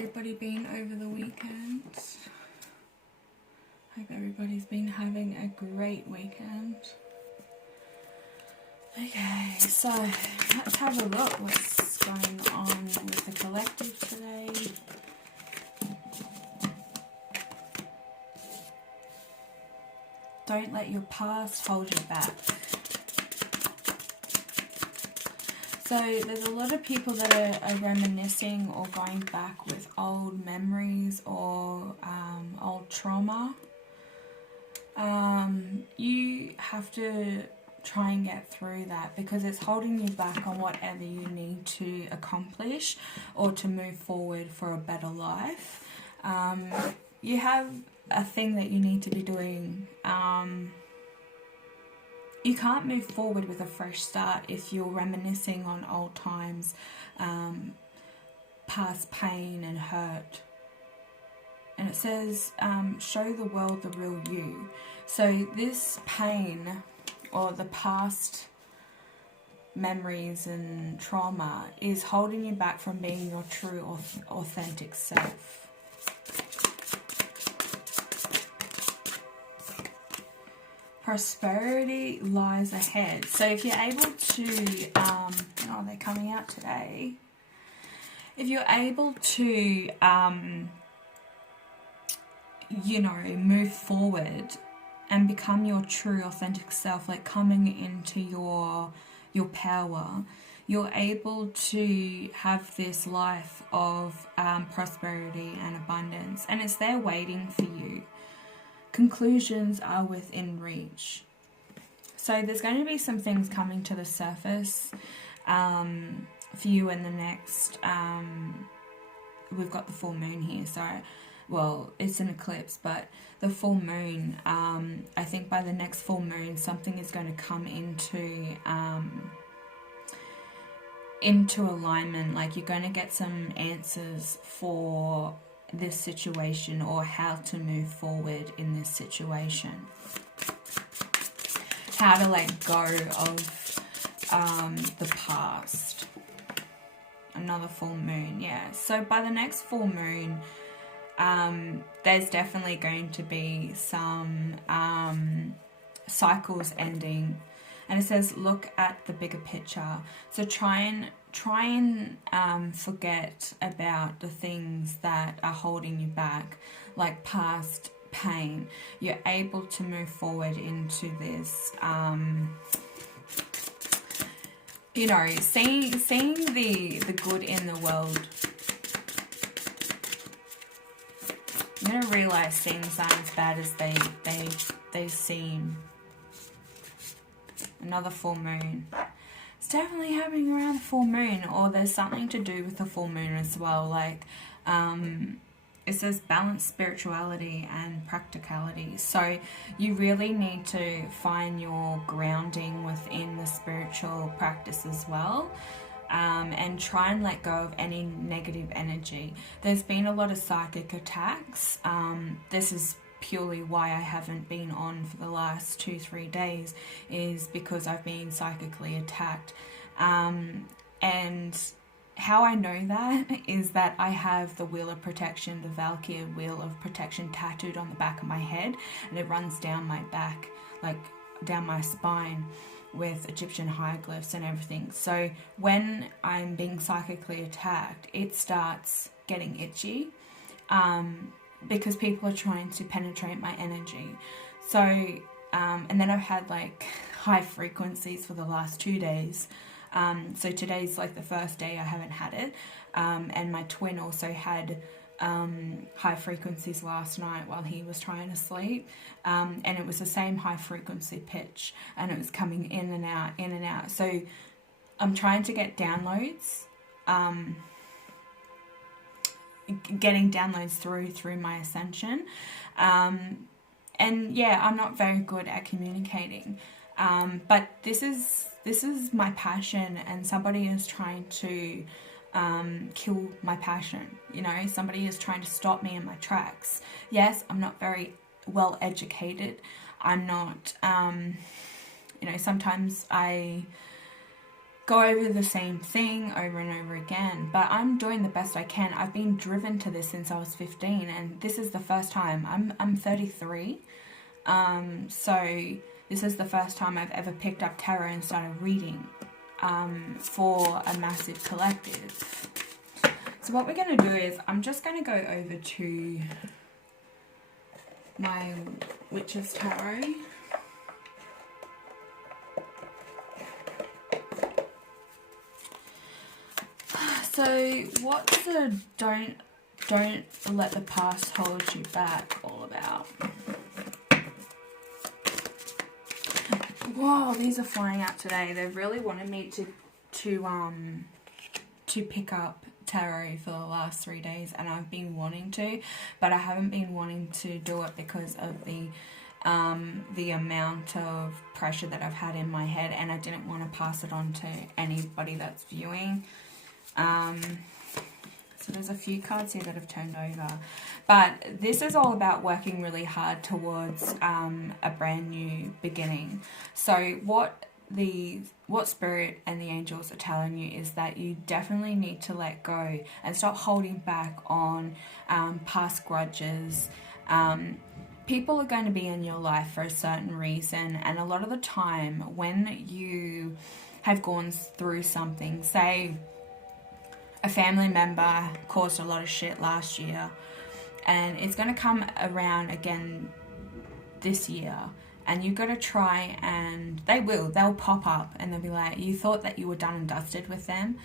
everybody been over the weekend? Hope everybody's been having a great weekend. Okay, so let's have a look what's going on with the collective today. Don't let your past hold you back. So there's a lot of people that are reminiscing or going back with old memories or old trauma. You have to try and get through that because it's holding you back on whatever you need to accomplish or to move forward for a better life. You have a thing that you need to be doing. You can't move forward with a fresh start if you're reminiscing on old times, past pain and hurt. And it says, show the world the real you. So this pain or the past memories and trauma is holding you back from being your true, authentic self. Prosperity lies ahead. So if you're able to, oh, they're coming out today. If you're able to, move forward and become your true, authentic self, like coming into your power, you're able to have this life of prosperity and abundance, and it's there waiting for you. Conclusions are within reach. So there's going to be some things coming to the surface for you in the next, we've got the full moon here, so, well, it's an eclipse, but the full moon, I think by the next full moon, something is going to come into alignment. Like you're going to get some answers for this situation or how to move forward in this situation, how to let go of the past. Another full moon, yeah. So by the next full moon, there's definitely going to be some cycles ending, and it says look at the bigger picture. So try and forget about the things that are holding you back, like past pain. You're able to move forward into this, seeing the good in the world. You're going to realize things aren't as bad as they seem. Another full moon. It's definitely happening around the full moon, or there's something to do with the full moon as well. Like, it says balance spirituality and practicality. So you really need to find your grounding within the spiritual practice as well. And try and let go of any negative energy. There's been a lot of psychic attacks. This is purely why I haven't been on for the last 2-3 days, is because I've been psychically attacked. And how I know that is that I have the Wheel of Protection, the Valkyrie Wheel of Protection tattooed on the back of my head, and it runs down my back, like down my spine, with Egyptian hieroglyphs and everything. So when I'm being psychically attacked, it starts getting itchy, because people are trying to penetrate my energy. So, and then I've had like high frequencies for the last 2 days. So today's like the first day I haven't had it. And my twin also had high frequencies last night while he was trying to sleep, and it was the same high frequency pitch, and it was coming in and out. So I'm trying to get downloads, getting downloads through my ascension, and yeah, I'm not very good at communicating, but this is my passion, and somebody is trying to kill my passion. Somebody is trying to stop me in my tracks. Yes, I'm not very well educated. I'm not, sometimes I go over the same thing over and over again, but I'm doing the best I can. I've been driven to this since I was 15, and this is the first time. I'm 33, so this is the first time I've ever picked up tarot and started reading for a massive collective. So what we're going to do is I'm just going to go over to my Witch's Tarot. So what's the don't let the past hold you back all about? Whoa, these are flying out today. They've really wanted me to pick up tarot for the last 3 days, and I've been wanting to, but I haven't been wanting to do it because of the amount of pressure that I've had in my head, and I didn't want to pass it on to anybody that's viewing. So there's a few cards here that have turned over, but this is all about working really hard towards a brand new beginning. So what Spirit and the angels are telling you is that you definitely need to let go and stop holding back on past grudges. People are going to be in your life for a certain reason, and a lot of the time when you have gone through something, say a family member caused a lot of shit last year, and it's going to come around again this year, and you've got to try, and they'll pop up and they'll be like, you thought that you were done and dusted with them,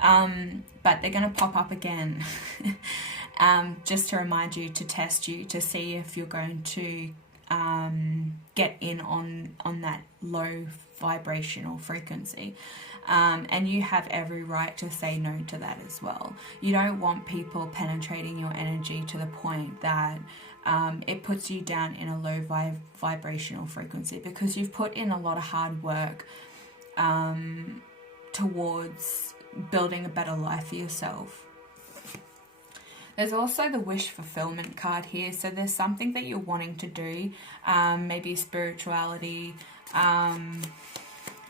but they're going to pop up again just to remind you, to test you, to see if you're going to get in on that low vibrational frequency. And you have every right to say no to that as well. You don't want people penetrating your energy to the point that it puts you down in a low vibrational frequency, because you've put in a lot of hard work towards building a better life for yourself. There's also the wish fulfillment card here. So there's something that you're wanting to do, maybe spirituality,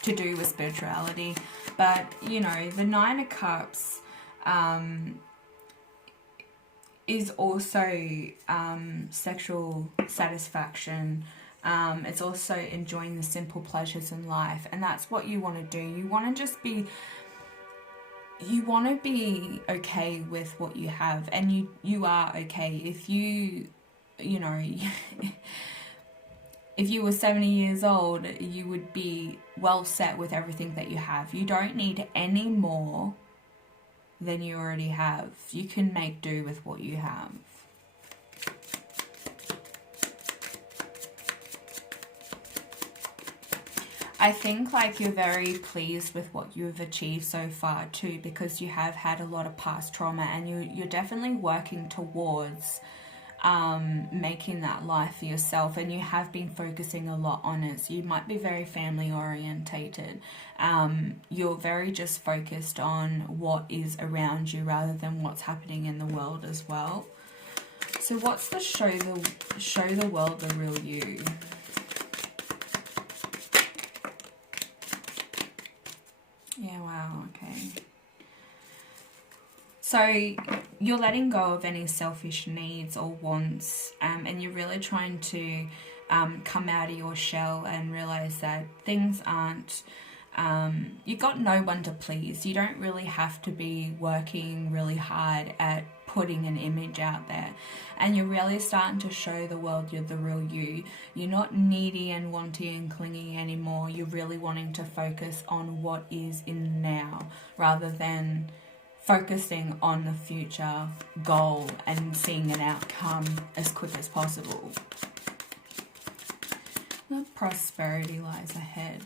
to do with spirituality. But, you know, the Nine of Cups is also sexual satisfaction. It's also enjoying the simple pleasures in life. And that's what you want to do. You want to just be... You want to be okay with what you have, and you are okay. If you know, if you were 70 years old, you would be well set with everything that you have. You don't need any more than you already have. You can make do with what you have. I think like you're very pleased with what you've achieved so far too, because you have had a lot of past trauma, and you're definitely working towards making that life for yourself, and you have been focusing a lot on it. So you might be very family orientated. You're very just focused on what is around you rather than what's happening in the world as well. So what's the show the world the real you? Yeah, wow, okay. So you're letting go of any selfish needs or wants, and you're really trying to come out of your shell and realize that things aren't, you've got no one to please. You don't really have to be working really hard at putting an image out there, and you're really starting to show the world you're the real you. You're not needy and wanting and clinging anymore. You're really wanting to focus on what is in now rather than focusing on the future goal and seeing an outcome as quick as possible. The prosperity lies ahead.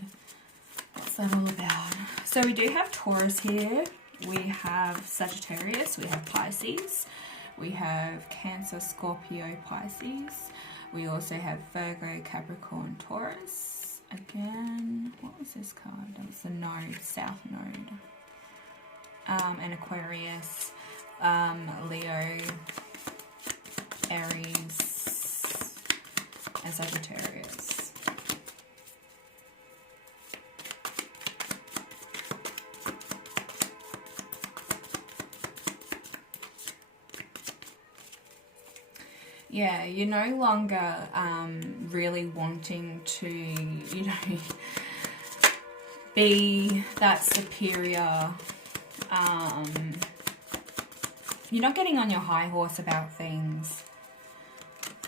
What's that all about? So we do have Taurus here. We have Sagittarius, we have Pisces, we have Cancer, Scorpio, Pisces. We also have Virgo, Capricorn, Taurus. Again, what was this card? That was the node, South Node. And Aquarius, Leo, Aries, and Sagittarius. Yeah, you're no longer really wanting to, you know, be that superior. You're not getting on your high horse about things.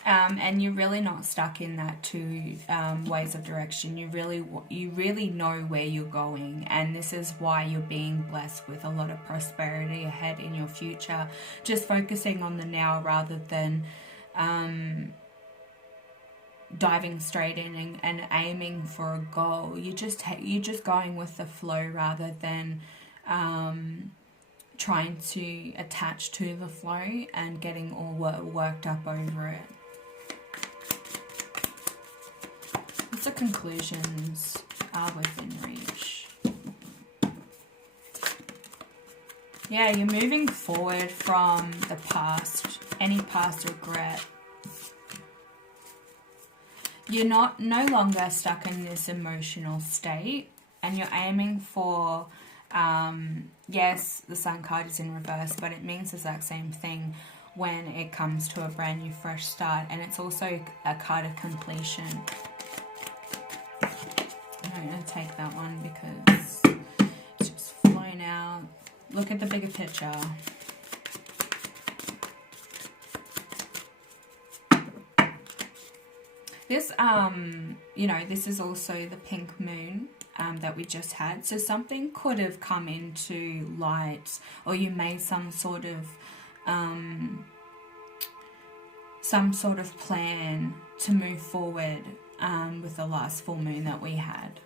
And you're really not stuck in that two ways of direction. You really know where you're going, and this is why you're being blessed with a lot of prosperity ahead in your future. Just focusing on the now rather than diving straight in and aiming for a goal. You're just going with the flow rather than trying to attach to the flow and getting all worked up over it. The conclusions are within reach. Yeah, you're moving forward from the past, any past regret. You're no longer stuck in this emotional state, and you're aiming for, yes, the Sun card is in reverse, but it means the exact same thing when it comes to a brand new fresh start, and it's also a card of completion. I'm going to take that one because it's just flown out. Look at the bigger picture. This, you know, this is also the pink moon that we just had. So something could have come into light, or you made some sort of plan to move forward with the last full moon that we had.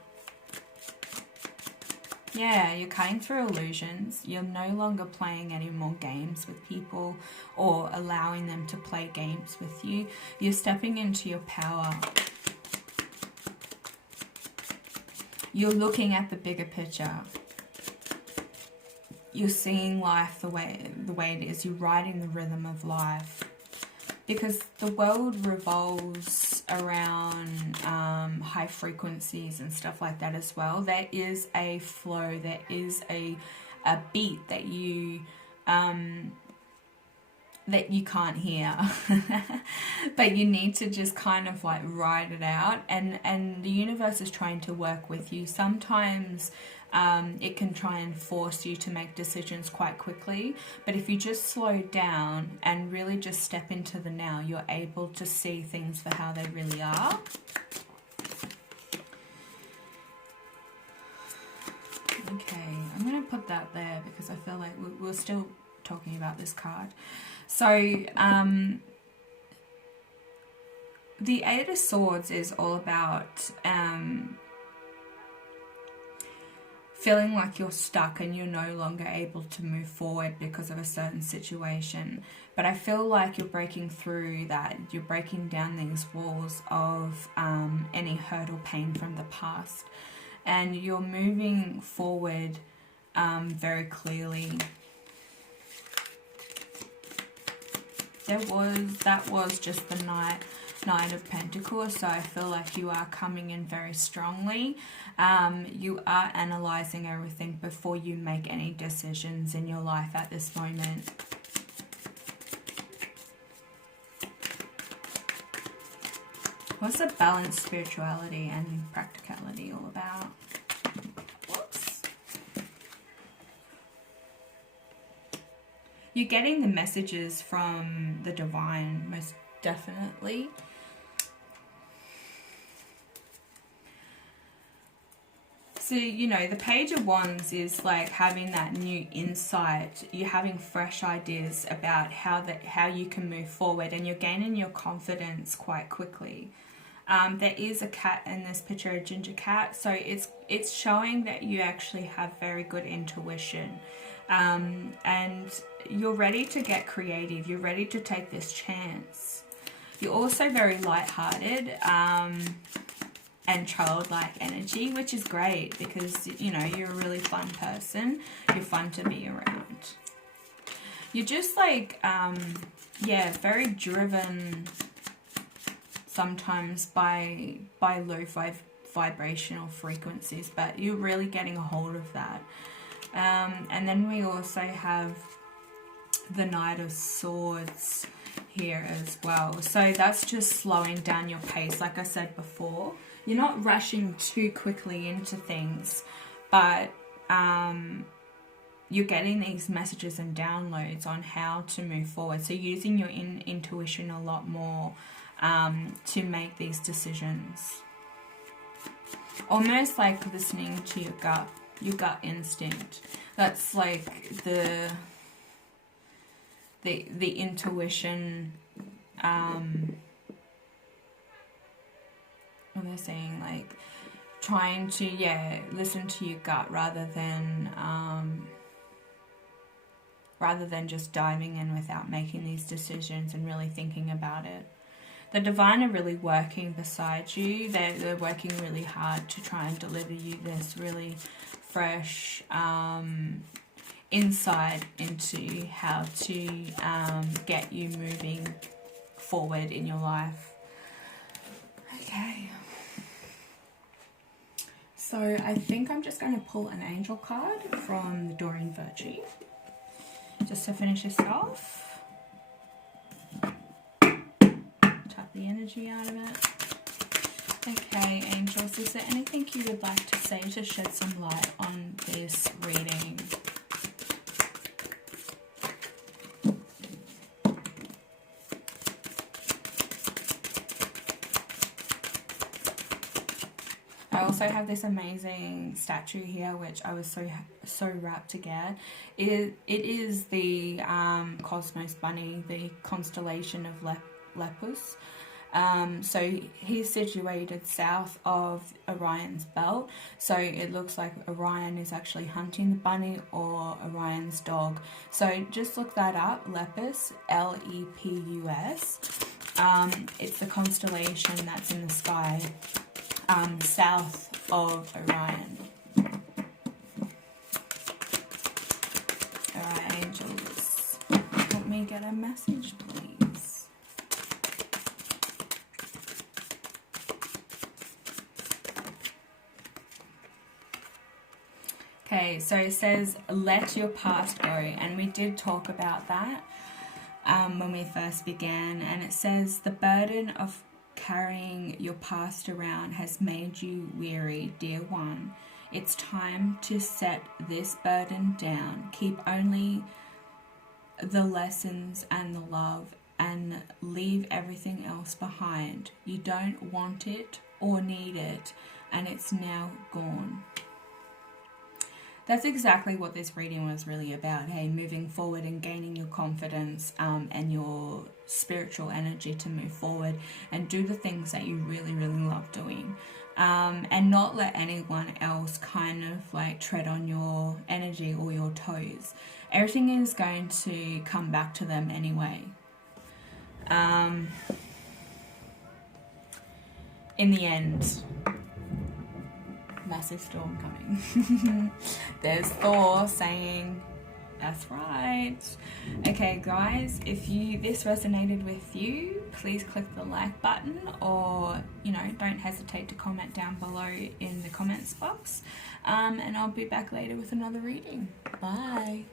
Yeah, you're cutting through illusions. You're no longer playing any more games with people or allowing them to play games with you. You're stepping into your power. You're looking at the bigger picture. You're seeing life the way it is. You're riding the rhythm of life. Because the world revolves around high frequencies and stuff like that as well. There is a flow, there is a beat that you can't hear. But you need to just kind of like ride it out, and the universe is trying to work with you. Sometimes it can try and force you to make decisions quite quickly, but if you just slow down and really just step into the now, you're able to see things for how they really are. Okay, I'm going to put that there because I feel like we're still talking about this card. So the Eight of Swords is all about feeling like you're stuck and you're no longer able to move forward because of a certain situation. But I feel like you're breaking through that. You're breaking down these walls of any hurt or pain from the past. And you're moving forward very clearly. That was just the Knight of Pentacles, so I feel like you are coming in very strongly. You are analysing everything before you make any decisions in your life at this moment. What's the balanced spirituality and practicality all about? Whoops. You're getting the messages from the divine, most definitely. So, you know, the Page of Wands is like having that new insight. You're having fresh ideas about how you can move forward, and you're gaining your confidence quite quickly. There is a cat in this picture, a ginger cat, so it's showing that you actually have very good intuition. And you're ready to get creative. You're ready to take this chance. You're also very lighthearted and childlike energy, which is great because, you know, you're a really fun person. You're fun to be around. You're just like, yeah, very driven sometimes by low vibrational frequencies, but you're really getting a hold of that. And then we also have the Knight of Swords here as well. So that's just slowing down your pace. Like I said before, you're not rushing too quickly into things, but you're getting these messages and downloads on how to move forward. So using your intuition a lot more to make these decisions. Almost like listening to your gut instinct. That's like the intuition, what they're saying, like trying to, listen to your gut rather than just diving in without making these decisions and really thinking about it. The divine are really working beside you. They're working really hard to try and deliver you this really fresh insight into how to get you moving forward in your life. Okay. So I think I'm just going to pull an angel card from the Doreen Virtue just to finish this off. Tap the energy out of it. Okay, angels, is there anything you would like to say to shed some light on this reading? I also have this amazing statue here, which I was so rapt to get. It is the Cosmos Bunny, the constellation of Lepus. So he's situated south of Orion's belt. So it looks like Orion is actually hunting the bunny, or Orion's dog. So just look that up, Lepus, Lepus. It's the constellation that's in the sky south of Orion. Alright, angels, help me get a message, please. Okay, so it says, let your past go, and we did talk about that when we first began, and it says, the burden of carrying your past around has made you weary, dear one. It's time to set this burden down. Keep only the lessons and the love, and leave everything else behind. You don't want it or need it, and it's now gone. That's exactly what this reading was really about. Hey, moving forward and gaining your confidence and your spiritual energy to move forward and do the things that you really, really love doing. And not let anyone else kind of like tread on your energy or your toes. Everything is going to come back to them anyway. In the end, massive storm coming. There's Thor saying, that's right. Okay guys, if this resonated with you, please click the like button, or don't hesitate to comment down below in the comments box, and I'll be back later with another reading. Bye.